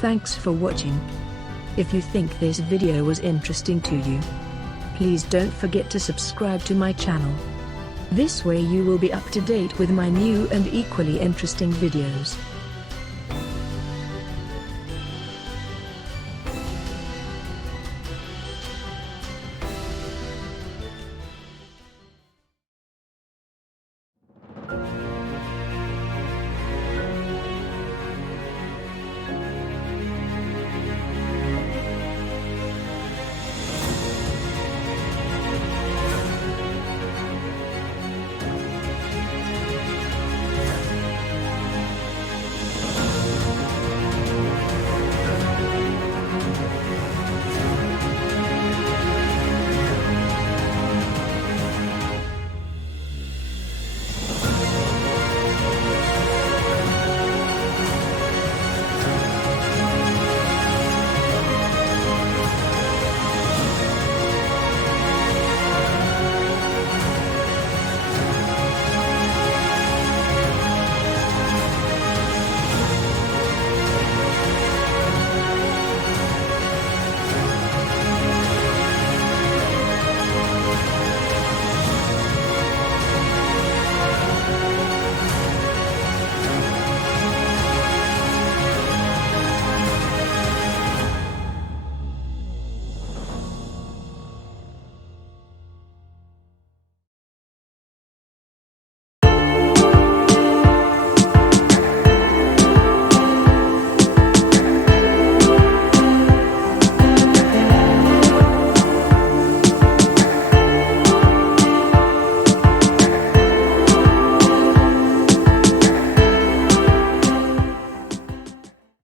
Thanks for watching. If you think this video was interesting to you, please don't forget to subscribe to my channel. This way you will be up to date with my new and equally interesting videos.